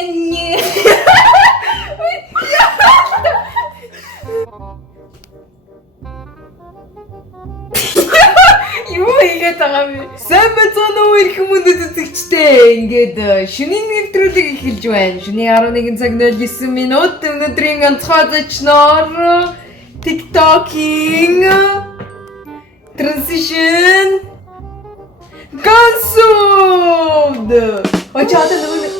Синяння. Юу игээд байгаа юм бэ? Сайн бацаана уу ирэх мөндөд үзэгчтэй. Ингээд шөнийн нэвтрүүлэг эхэлж байна. Шөнийн 11 цаг 09 минут өнөөдрийн ганцхан зочноор TikTok-ing transition Гансууд. Очоод нэг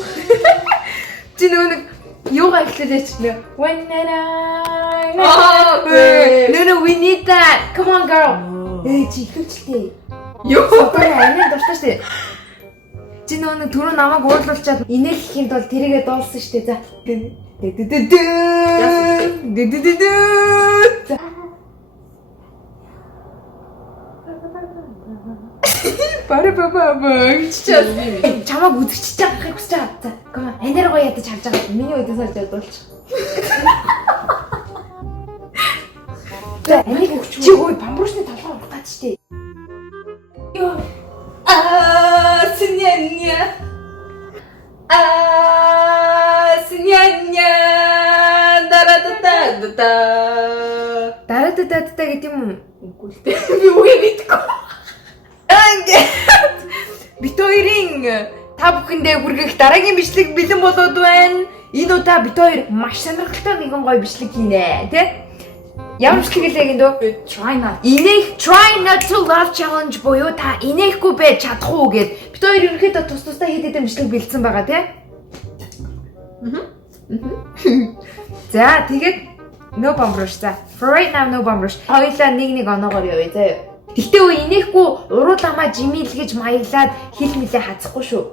чи нэг юугаа эхлүүлээч нэ. When No, we need that. Come on, girl. Чи ихлүүлчтэй. Юу байна дуртай штэ. Чи нэг түрүү намайг уурлуулчаад инээлхэхэд бол тэрийгээ дуулсан штэ. За. Бара чамаг үзчихэж байгаахыг хүсэж байгаа. За, come on. Анаар гоё ядаж харж байгаа. Миний өдөөс олж ядуулчих. За, энийг чи ой бамбуушны толгой урах гэж штэ. Ёо. Синяння. Синяння. Даратата гэдэг юм уу? Үгүй л дээ. Би үгүй мэдгүй. Бит хоёрын та бүхэндээ хүргэх дараагийн бичлэг бэлэн болоод байна. Энэ удаа бит хоёр маш сонирхолтой нэгэн гоё бичлэг хийнэ, тий? Ямар бичлэг лээ гиндөө? Try not to love challenge буюу та инехгүй байж чадах уу гэд. Бит хоёр ерөнхийдөө тус тусдаа хэд хэдэн бичлэг бэлдсэн байгаа, тий? За, тэгээд no bomb rush за. For right now no bomb rush. Хоёулаа нэг оноогоор явъя заяа. Гэтэ үе инехгүй урууд амаа жимийлгэж маяглаад хил мэлээ хацахгүй шүү.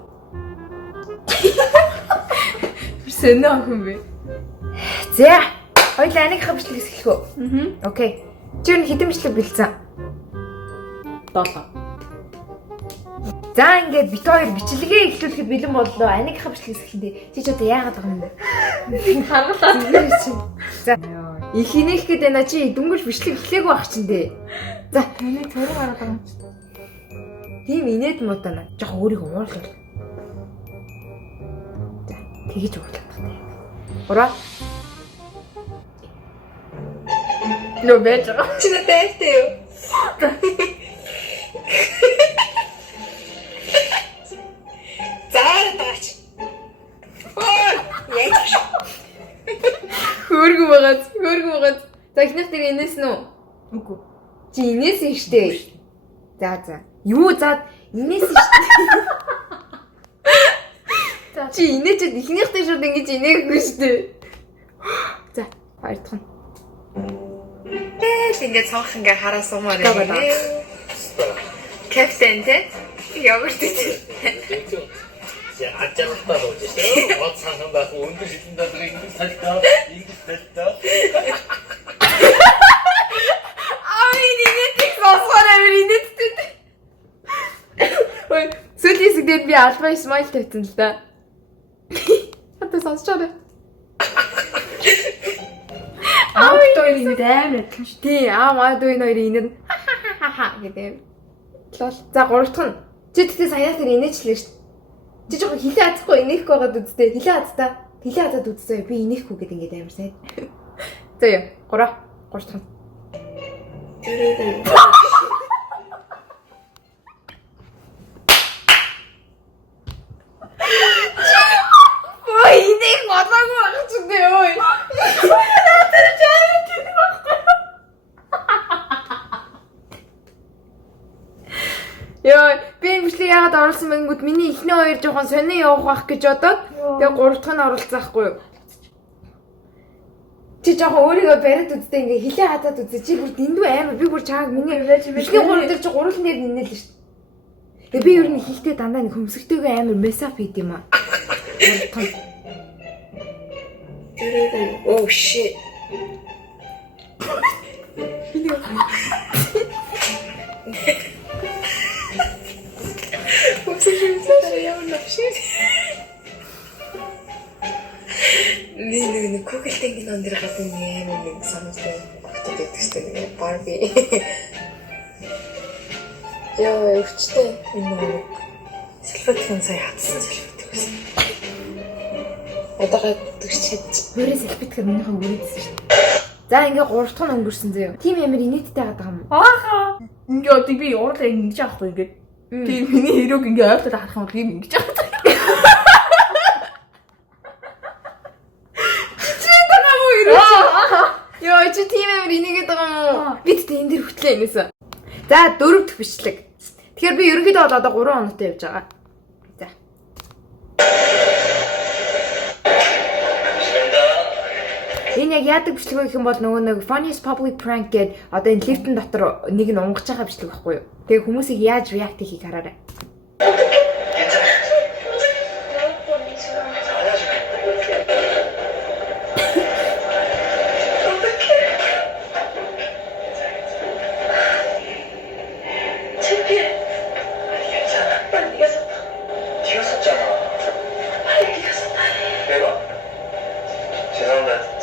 Сэнэ охин бэ. За, хоёулаа аныхаа бичлэгээс эхлэх үү? Окей. Чи юу хэдэн бичлэг бэлдсэн? 7. За ингээд бит хоёр бичлэгээ эхлүүлэхэд бэлэн боллоо. Аныхаа бичлэгээс эхлэндээ. Чи ч одоо яагаад байгаа юм бэ? Харгалаа. За. Их инех гэдэг на чи дөнгөж бичлэг эхлэегүй байх чинь дээ. За, миний төрөг хараад байгаа. Тийм инээд муудана. Жох өөрийгөө уурлал. За, тэгэж уурлах тань. Ураа. Лөө бэж. Чи надад юу? Заараач. Яаж? Хөргөө байгаа. За ихнийх дээр инээс нь үү? Үгүй. Чи инээс нь штэ. За. Юу заад инээс нь штэ. За. Чи инээчэд ихнийх дээр шууд ингэж инээхгүй штэ. За, хоёр дахь нь. Ингээд цаах ингээ хараа сумаар байна. Капитан тэ? Яварт тий. 아짜르다 보셨죠? 상상받고 온도 시킨다더니 인도 살다. Инээдийг сонсоороо инээдтэй. Ой, сүүлдээ би альбай смайл тавьсан л да. Хатаа сонсчоо. Аавтой инээд амар адилхан шүү. Тий, аавдоо энэ хоёрын инээд гэдэг. Лол. За гурав дахь нь. Чи тэгтээ саяас тэр инээчлээ шүү. Чи жоохон хилээ хазахгүй инехгүй байгаад үзтээ. Хилээ хазтаа. Хилээ хазаад үзсэй. Би инехгүй гэдэг ингээд амар сайн. За яа. Гурав дахь. Ой, инех болоогүй байх ч үгүй ой. Надад чамд тийм байхгүй. Яа, би бичлэг яагаад оруулсан мэнгүүд миний эхний хоёр жоохон сонио явах байх гэж бодоод тэгээ гурав дахь нь оруулцаахгүй юу. Чи жоохон өөрийгөө бариад үзтээ ингээ хилээ хатаад үзээ. Чи бүр дэндүү амар би бүр чааг миний эхний гурав дээр чи гурал нэр нинэл шүү дээ. Тэгээ би ер нь хийхдээ дандаа нэг хөмсгтэйгээ амар месап хийд юм аа. Oh shit. Нэг Google-ийн ном дээр гадаг нэг санаатай багтаад байдаг шүү дээ. Barbie. Яа, өвчтэй энэ нэг салфетын сая хатсан салфет гэсэн. Удаага төгсч чадчих. Өөрөөс их битгэр минийхээ үрээдсэн шүү дээ. За ингээ 3 дахь нь өнгөрсөн зөө. Тим ямар инээдтэй байгаа юм. Ааха. Ингээ одоо би уурлаа ингэж авахгүй ингээд. Тийм миний хэрэг ингээ ойртол харах юм бол ингэж авах. Йоо чи тим ямар инээгээд байгаа юм уу? Бид тэ энэ дэр хөтлөө энэсэн. За 4 дахь бичлэг. Тэгэхээр би ерөнхийдөө бол одоо 3 оноотой явж байгаа. За. Энэ яг яадаг бичлэг вэ гэх юм бол нөгөө нэг funniest public prank гэдэг одоо энэ лифтэн дотор нэг нь унгаж байгаа бичлэг байхгүй юу? Тэгээ хүмүүсийг яаж react хийхийг хараарай.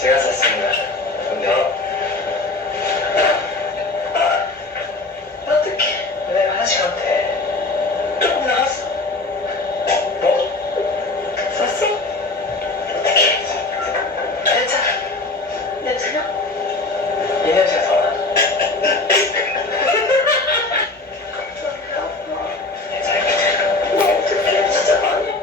제가 샀습니다. 근데 어떡해? 내가 하나씩 안 돼. 조금 나갔어. 뭐? 샀어? 어떡해? 괜찮아. 괜찮아? 이 냄새 더 나. 어떡해? 진짜 많이.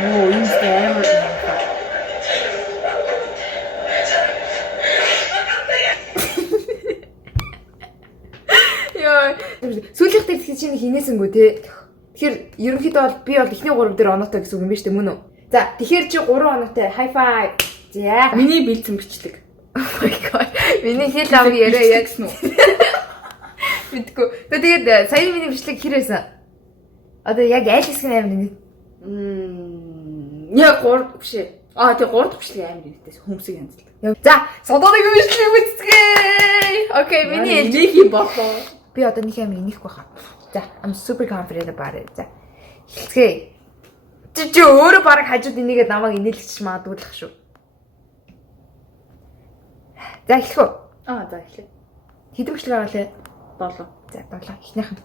Оо энэ амар. Яа. Сүүлийнх дээр тэгэхээр чинь хинээсэнгүү те. Тэгэхээр ерөнхийдөө бол би бол эхний 3 дээр оноотой гэсэн үг юм ба штэ мөн үү? За тэгэхээр чи 3 оноотой high five. За. Миний бэлдсэн бичлэг. Oh my god. Миний хэл ам яриа ягсан уу? Мэдгүй. Тэгээд сая миний бичлэг хэр байсан? Одоо яг аль хэсэг нь амар нэг. Яг 3 биш ээ. Тэгээ 3 дахь бичлэг амар нэгтэй хүмүүсийг янзлаа. За, содооны бичлэг үзцгээе. Окей, миний ээлж нэг юм болоо. би одоо нэг амар инехгүй хаа. За, I'm super confident about it. За. Эхэлцгээе. Чи өөрөө баг хажууд энийгээ намайг инээлгч магадгуулах шүү. За, эхлэх үү? За эхлэе. Хэдэн бичлэг байгаа лээ? 7. За, 7. Эхнийх нь.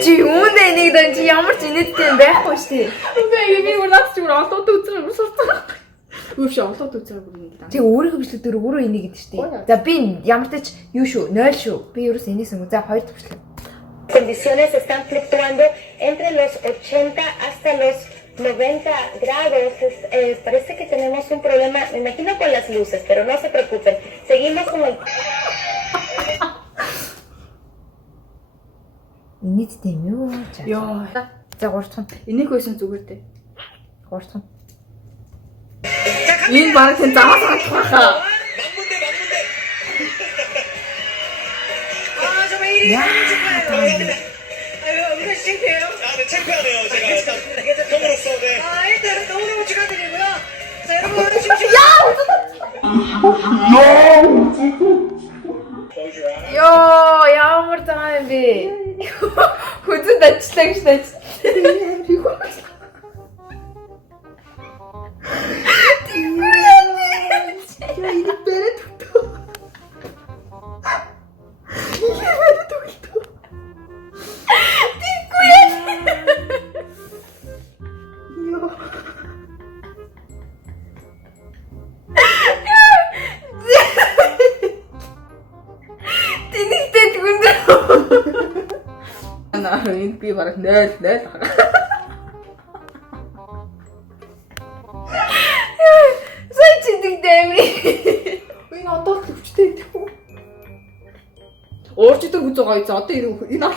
Чи юундэ энийг дан чи ямар ч инээдтэй юм байхгүй шүү дээ. Үгүй би ураад ч өөр олоод үзэх юм сурсан. Өвш олоод үзэх юм юм. Чи өөрийнхөө бичлэг дээр өөрөө инээ гэдэг шүү дээ. За би ямар ч юу шүү, 0 шүү. Би ерөөс инээсэн. За 2 дахь бичлэг. Condiciones están fluctuando entre los 80 hasta los 90 grados. Parece que tenemos un problema, me imagino con las luces, pero no se preocupen. Seguimos con el... Инээдтэй юм юу? Йоо. За 3 дахь. Энийг байсан зүгээр дээ. 3 дахь. Энэ баг тэн заваас гарах байхаа. Яа. 우리가 창피해요? 네, 창피하네요. 제가 형으로서, 네. 일단은 너무너무 축하드리고요. 자, 여러분, Йоо, ямар цагаан юм бэ? Хүзэд ачлаа гэж тааж. Энэ би бараг 0 Сая чи дэмри. Энэ одоо л төвчтэй гэдэг үү? Уурчдаг үзээ гоё за одоо энэ аа.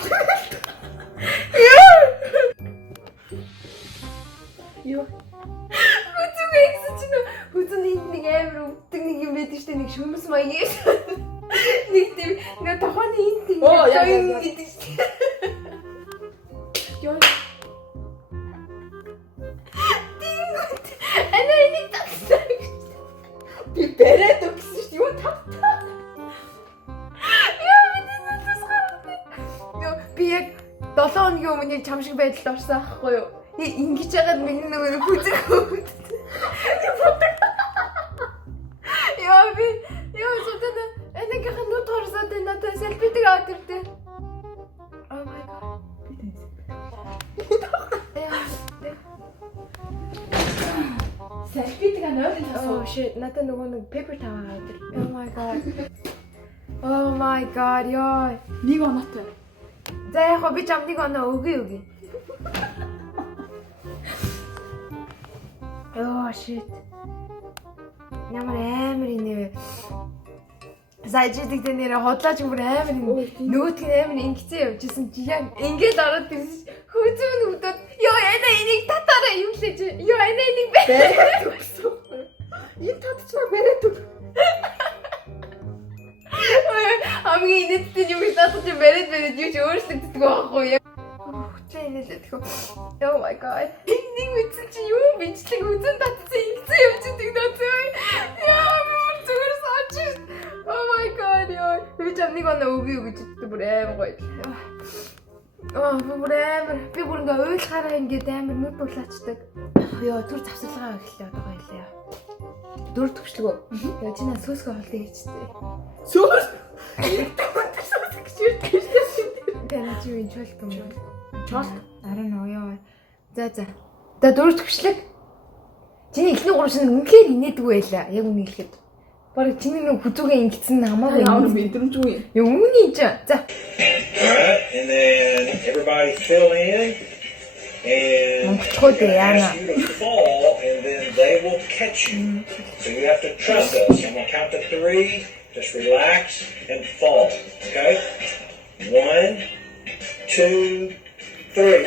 Юу? Хүзээгээс чи хүзний нэг амир өвдөг нэг юм байдаг штэ нэг шүмс маяг. Нэг тийм нэг тохооны энэ тийм яг гэдэг штэ. Ёо. би яг 7 хоногийн өмнө чам шиг байдалд орсон аахгүй юу? Ингэж яагаад миний нөгөө хүзэг хөвд. Яа би сотод энийхэн нүд хорсоод энэ надад селфитиг аваад ирдэ. Oh my god. Селфитиг анойрын Oh shit, надад нөгөө нэг paper towel аваад ир. Oh my god. Oh my god, ёо. нэг оноотой. За яг би чам нэг оноо өгье. Oh shit. Ямар амар инээ. Зайжидэг нэрээ хотлооч бүр амар инээ. Нөгөөт нь амар ингэцэн явжсэн чи яг ингээд ороод ирсэн. Хүзүүн үдээд ёо яна энийг татаараа юм лээ чи. Ёо яна энийг бариад өгсөн. Энэ татчихсан бариад өг. Хамгийн инээдтэй юм татчих бариад юу ч өөрчлөгддөг байхгүй яг. Хүчээ инээлэдэг. Oh my god. Энийг үтсэн чи юу бичлэг үзэн татсан ингэцэн явждаг надад. Яа би бүр зүгээр саач. Oh my god ёо. Би ч нэг оноо өгье гэж хэлдэг бүр амар гоё. Би бүр ингээ уйлахаараа ингээд амар нүд булаачдаг. Ёо түр завсарлагаа эхлэе одоо гоё лээ. Дүр төвчлөгөө. Яа чи наа сөсгөө холдоо хийчихсэн. Сөөс. Тэна чи юу чөлт юм. Чол. Арай ноёо. За. За дүр төвчлэг. Чиний ихний гурвшин үнэхээр инээдгүй байлаа. Яг үнийг хэлэхэд. Бараг чиний нэг хүзүүгээ ингэсэн хамаагүй. Ямар мэдрэмжгүй. Юу үний чи. За. Alright, and then everybody fill in. And Монголчууд яана. ask you to fall, and then they will catch you. So you have to trust us. I'm gonna count to 3. Just relax and fall. Okay? 1, 2, 3.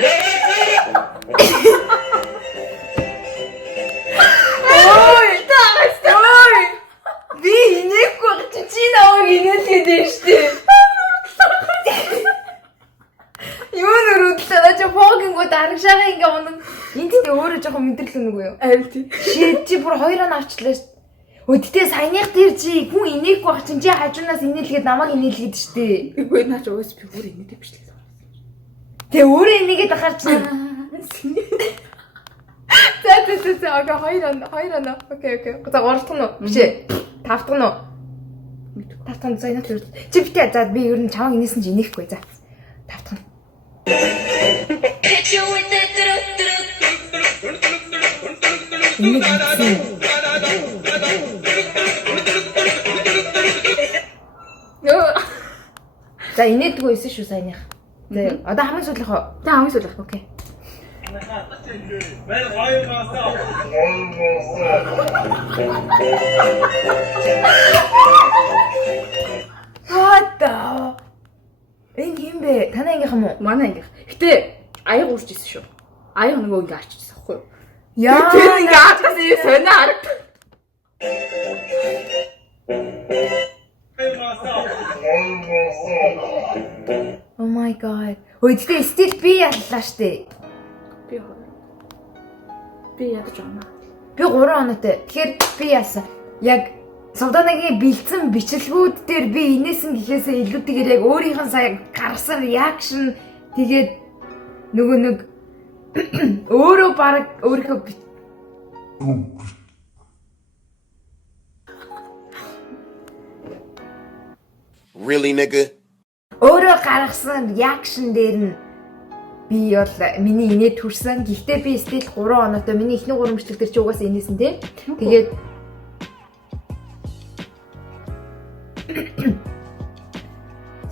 Ой, ой. Би инээхгүй чи наваг инээлгээд штэ. Юу нөрөдлөө чи фогингууд аргашаага ингээ унаа. Энд тийм өөрөө жоохон мэдрэл өгнөг үү? Айл тий. Чи бүр хоёроо навчлаа штэ. Өдөртөө саяных дээр чи хүн инээхгүй байх чинь чи хажуунаас инээлгээд намайг инээлгээд штэ. Үгүй наач уус би бүр инээдэг биш л. Тэ өөрөө инээгээд ахаар чи. За окей хоёр оноо. Окей. За 3 дахь нь уу? Биш ээ. 5 дахь нь уу? 5 дахь нь зайнаа төрөл. Чи битээ за би ер нь чамаг инээсэн чи инехгүй за. 5 дахь нь. За инээдгүй байсан шүү саяных. За одоо хамгийн сүүлийнх үү? За хамгийн сүүлийнх. Окей. Man, why you myself? Хата. Энэ юм бэ? Танай ангийнх юм уу? Манай ангийнх. Гэтэ аяг уурж исэн шүү. Аяг нөгөө ингээ арчижсэн байхгүй юу? Яа. Тэр ингээ аатгаас юм сонио хараг. Oh my god. Ой тэгтээ стил би яллаа штэ. Би ядаж байна. Би 3 оноотой. Тэгэхээр би яасан. Яг Савданагийн бэлдсэн бичлэгүүд дээр би инээсэн гэхээсээ илүүтэйгээр яг өөрийнх нь сая гаргасан реакшн тэгээд нөгөө нэг өөрөө баг өөрийнхөө Really, nigga? өөрөө гаргасан реакшн дээр нь би бол миний инээд хүрсэн. Гэхдээ би стил 3 оноотой. Миний эхний 3 бичлэг дээр чи угаасаа инээсэн тий. Тэгээд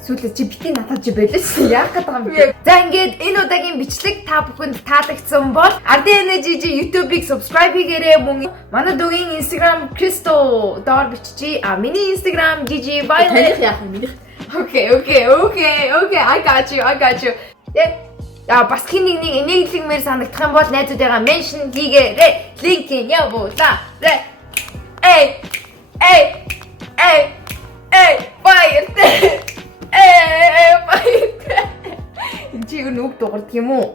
сүүлд чи бити надад чи байлаас яах гэдэг юм бэ? За ингээд энэ удаагийн бичлэг та бүхэнд таалагдсан бол RDNGG YouTube-ыг subscribe хийгээрэй. Мөн манай дугийн Instagram Crystal доор биччихье. Миний Instagram GG Таних Violet. яах юм минийх. Okay. I got you. Бас хин нэг энийг хэлмээр санагдах юм бол найзуудаараа mention хийгээрэй. Линкийг явуулаа. Эй, баяр. Энд чи юу нүг дуурдаг юм уу?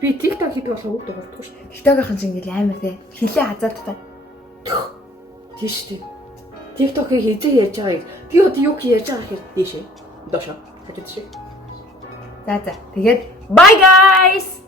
Би TikTok хийдэг болохоор үг дуурдаггүй шүү. TikTok-ын чинь ингээл амар те. Хилээ хазаад та. Тийш тий. TikTok-ыг хизээ ярьж байгааг би одоо юу хийж ярьж байгаа хэрэг дээшээ. Доошоо. Хажууд шиг. За. Тэгээд bye guys.